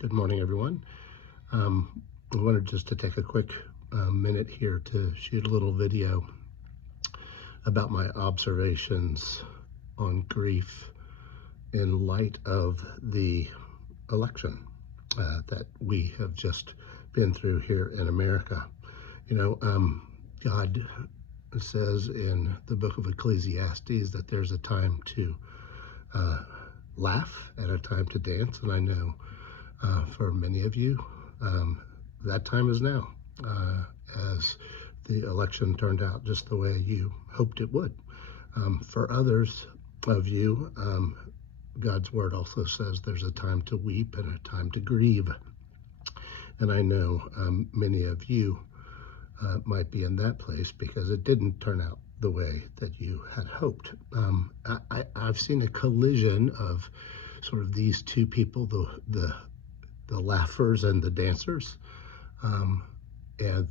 Good morning, everyone. I wanted just to take a quick minute here to shoot a little video about my observations on grief in light of the election that we have just been through here in America. God says in the book of Ecclesiastes that there's a time to laugh and a time to dance, and I know for many of you, that time is now, as the election turned out just the way you hoped it would. For others of you, God's word also says there's a time to weep and a time to grieve. And I know many of you might be in that place because it didn't turn out the way that you had hoped. I've seen a collision of sort of these two people, the laughers and the dancers, and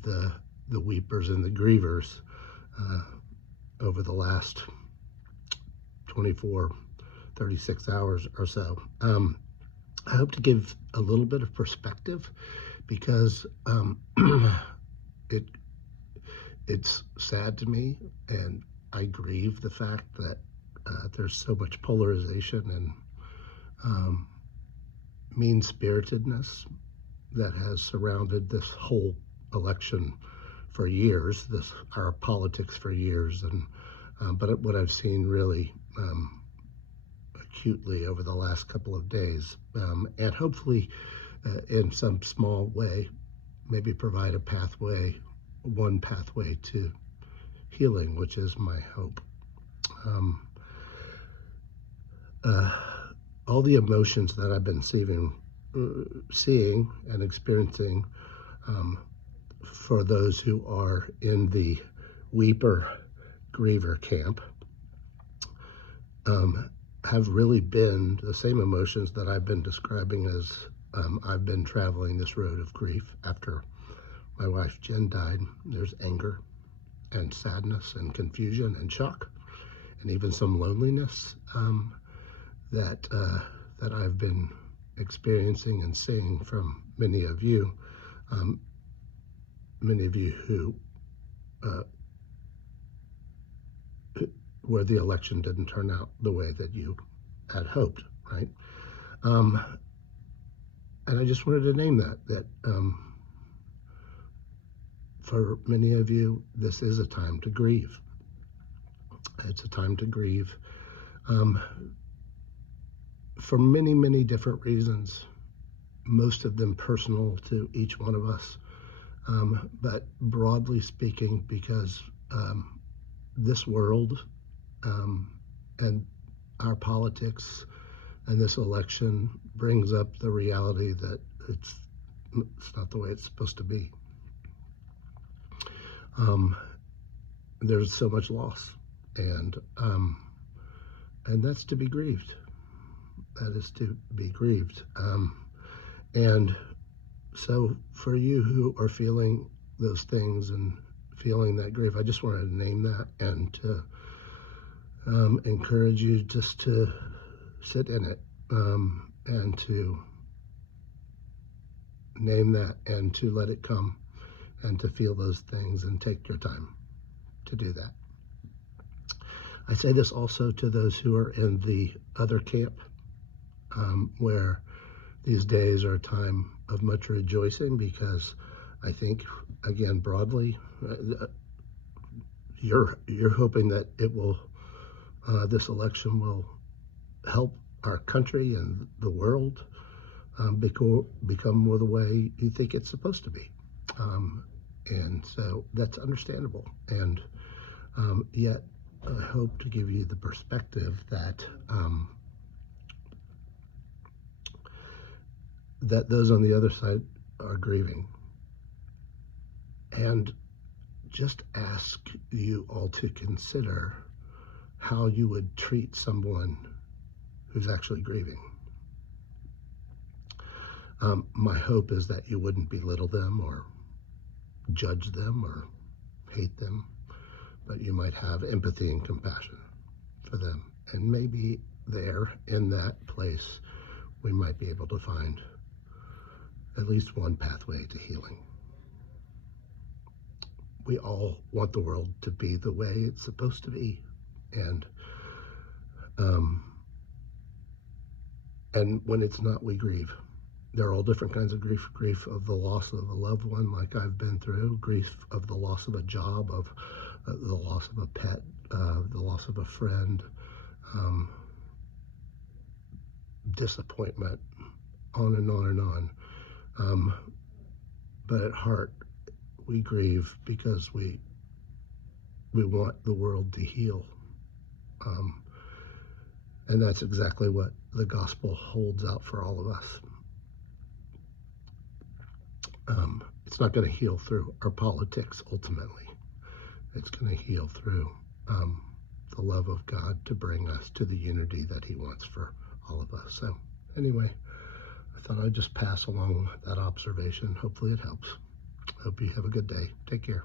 the weepers and the grievers over the last 24, 36 hours or so. I hope to give a little bit of perspective because it's sad to me, and I grieve the fact that there's so much polarization and mean-spiritedness that has surrounded this whole election for years, our politics for years, and but what I've seen really acutely over the last couple of days, and hopefully in some small way, maybe provide one pathway to healing, which is my hope. All the emotions that I've been seeing and experiencing for those who are in the weeper-griever camp have really been the same emotions that I've been describing as I've been traveling this road of grief after my wife Jen died. There's anger and sadness and confusion and shock and even some loneliness that I've been experiencing and seeing from many of you who where the election didn't turn out the way that you had hoped, right? And I just wanted to name that for many of you, this is a time to grieve. It's a time to grieve for many, many different reasons, most of them personal to each one of us, but broadly speaking, because this world and our politics and this election brings up the reality that it's not the way it's supposed to be. There's so much loss, and that's to be grieved. That is to be grieved. And so for you who are feeling those things and feeling that grief, I just wanted to name that and to encourage you just to sit in it, and to name that and to let it come and to feel those things and take your time to do that. I say this also to those who are in the other camp, where these days are a time of much rejoicing, because I think, again, broadly, you're hoping that it will, this election will help our country and the world become more the way you think it's supposed to be. And so that's understandable. And yet I hope to give you the perspective that that those on the other side are grieving. And just ask you all to consider how you would treat someone who's actually grieving. My hope is that you wouldn't belittle them or judge them or hate them, but you might have empathy and compassion for them. And maybe there, in that place, we might be able to find at least one pathway to healing. We all want the world to be the way it's supposed to be. Um, and when it's not, we grieve. There are all different kinds of grief. Grief of the loss of a loved one, like I've been through. Grief of the loss of a job, of the loss of a pet, the loss of a friend, disappointment, on and on and on. But at heart, we grieve because we want the world to heal. And that's exactly what the gospel holds out for all of us. It's not going to heal through our politics, ultimately. It's going to heal through the love of God to bring us to the unity that he wants for all of us. So anyway, I thought I'd just pass along that observation. Hopefully it helps. Hope you have a good day. Take care.